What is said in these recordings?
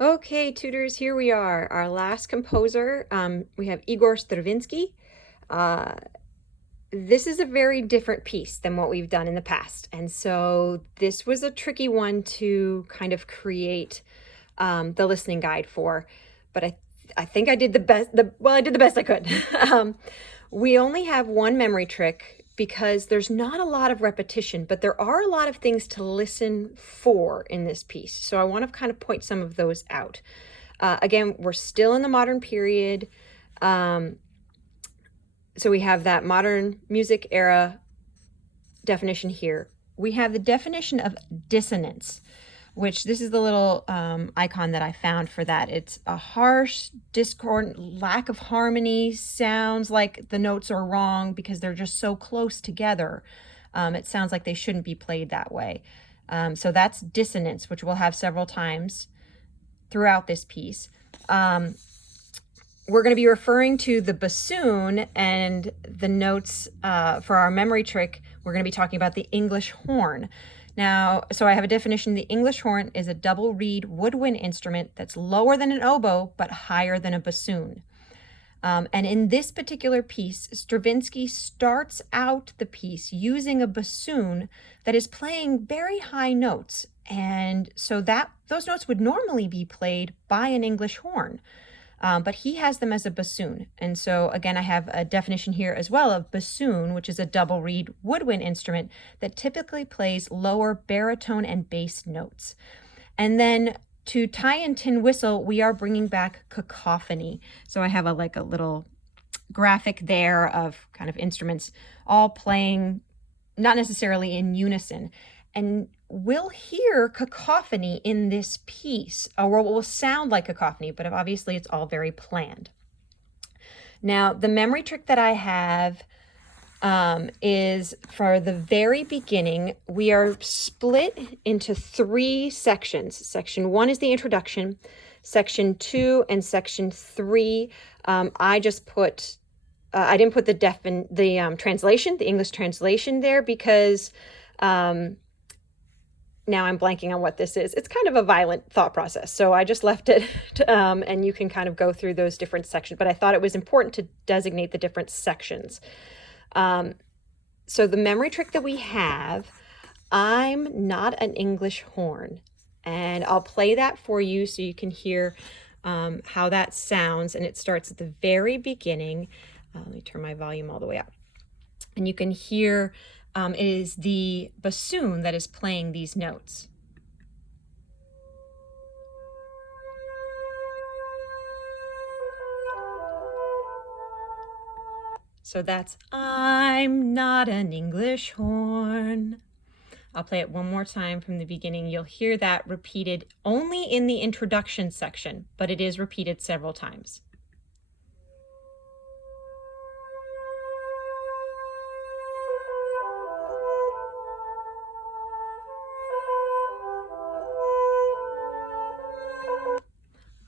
Okay, tutors, here we are. Our last composer, we have Igor Stravinsky. Uh, this is a very different piece than what we've done in the past. And so this was a tricky one to kind of create the listening guide for, but I think I did the best, I did the best I could. We only have one memory trick because there's not a lot of repetition, but there are a lot of things to listen for in this piece. So I want to kind of point some of those out. Again, we're still in the modern period. So we have that modern music era definition here. We have the definition of dissonance, which this is the little icon that I found for that. It's a harsh, discordant, lack of harmony, sounds like the notes are wrong because they're just so close together. It sounds like they shouldn't be played that way. So that's dissonance, which we'll have several times throughout this piece. We're going to be referring to the bassoon, and the notes for our memory trick, we're going to be talking about the English horn. Now, so I have a definition. The English horn is a double reed woodwind instrument that's lower than an oboe, but higher than a bassoon. And in this particular piece, Stravinsky starts out the piece using a bassoon that is playing very high notes. And so those notes would normally be played by an English horn. But he has them as a bassoon. And so again, I have a definition here as well of bassoon, which is a double reed woodwind instrument that typically plays lower baritone and bass notes. And then to tie in tin whistle, we are bringing back cacophony. So I have a little graphic there of kind of instruments all playing, not necessarily in unison. And we'll hear cacophony in this piece, or it will sound like cacophony, but obviously it's all very planned. Now, the memory trick that I have is for the very beginning. We are split into 3 sections. Section 1 is the introduction. Section 2 and section 3, I just put, I didn't put the translation, the English translation there because now I'm blanking on what this is. It's kind of a violent thought process. So I just left it and you can kind of go through those different sections, but I thought it was important to designate the different sections. So the memory trick that we have, I'm not an English horn, and I'll play that for you so you can hear how that sounds. And it starts at the very beginning. Let me turn my volume all the way up. And you can hear it is the bassoon that is playing these notes. So that's I'm not an English horn. I'll play it one more time from the beginning. You'll hear that repeated only in the introduction section, but it is repeated several times.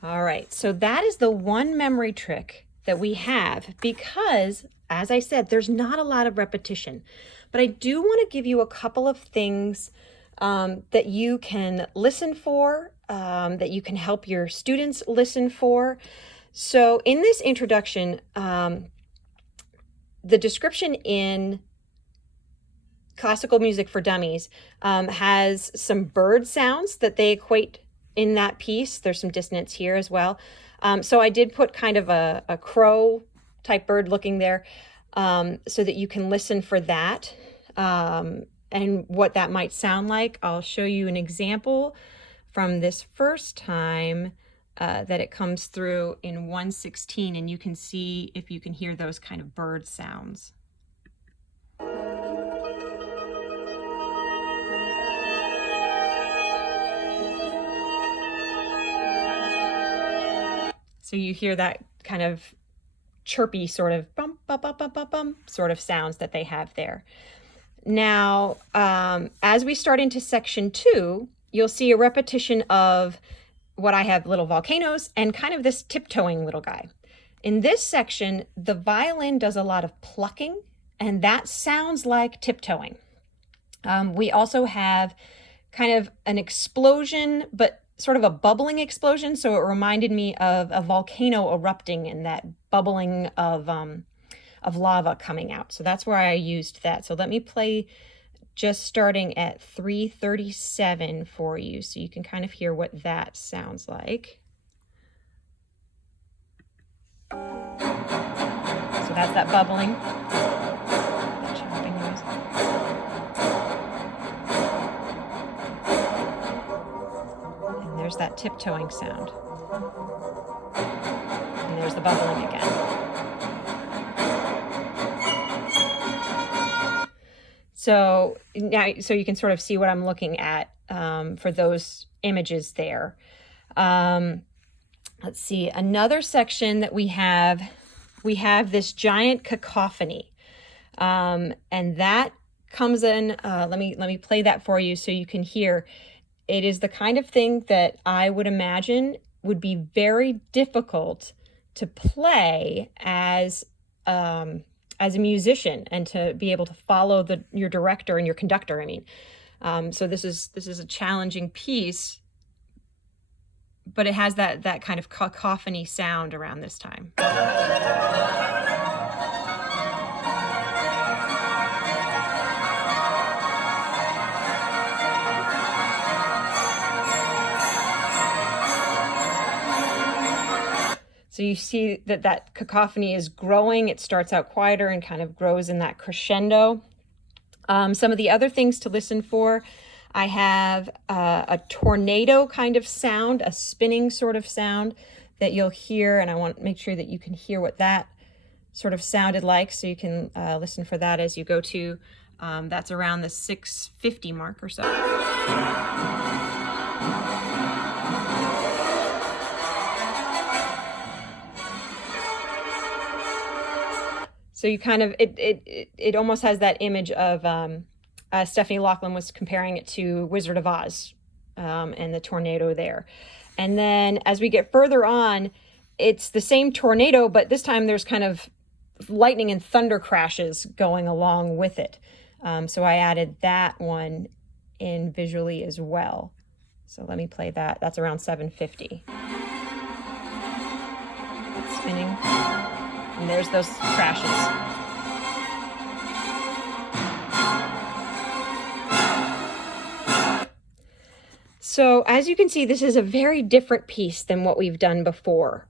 All right, so that is the one memory trick that we have because, as I said, there's not a lot of repetition. But I do want to give you a couple of things that you can listen for, that you can help your students listen for. So in this introduction, the description in Classical Music for Dummies has some bird sounds that they equate in that piece. There's some dissonance here as well. So I did put kind of a crow type bird looking there so that you can listen for that and what that might sound like. I'll show you an example from this first time that it comes through in 116, and you can see if you can hear those kind of bird sounds. So you hear that kind of chirpy sort of bum, bum, bum, bum, bum, bum sort of sounds that they have there. Now, as we start into section 2, you'll see a repetition of what I have, little volcanoes and kind of this tiptoeing little guy. In this section, the violin does a lot of plucking, and that sounds like tiptoeing. We also have kind of an explosion, but sort of a bubbling explosion, so it reminded me of a volcano erupting and that bubbling of lava coming out. So that's where I used that. So let me play just starting at 3:37 for you, so you can kind of hear what that sounds like. So that's that bubbling, that chopping noise. And there's that tiptoeing sound. And there's the bubbling again. So now, so you can sort of see what I'm looking at for those images there. Let's see, another section that we have this giant cacophony. And that comes in, let me play that for you so you can hear. It is the kind of thing that I would imagine would be very difficult to play as a musician and to be able to follow your director and your conductor, I mean. So this is a challenging piece, but it has that kind of cacophony sound around this time. So you see that cacophony is growing. It starts out quieter and kind of grows in that crescendo. Some of the other things to listen for, I have a tornado kind of sound, a spinning sort of sound that you'll hear, and I want to make sure that you can hear what that sort of sounded like, so you can listen for that as you go to, that's around the 6:50 mark or so. So you kind of, it almost has that image of, Stephanie Laughlin was comparing it to Wizard of Oz and the tornado there. And then as we get further on, it's the same tornado, but this time there's kind of lightning and thunder crashes going along with it. So I added that one in visually as well. So let me play that. That's around 7:50. It's spinning. And there's those crashes. So as you can see, this is a very different piece than what we've done before.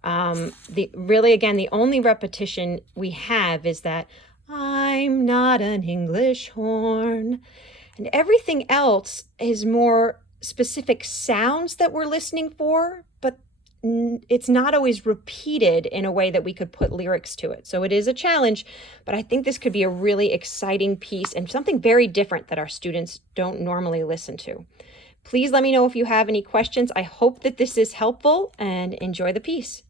Really, again, the only repetition we have is that I'm not an English horn. And everything else is more specific sounds that we're listening for, but it's not always repeated in a way that we could put lyrics to it. So it is a challenge, but I think this could be a really exciting piece and something very different that our students don't normally listen to. Please let me know if you have any questions. I hope that this is helpful, and enjoy the piece.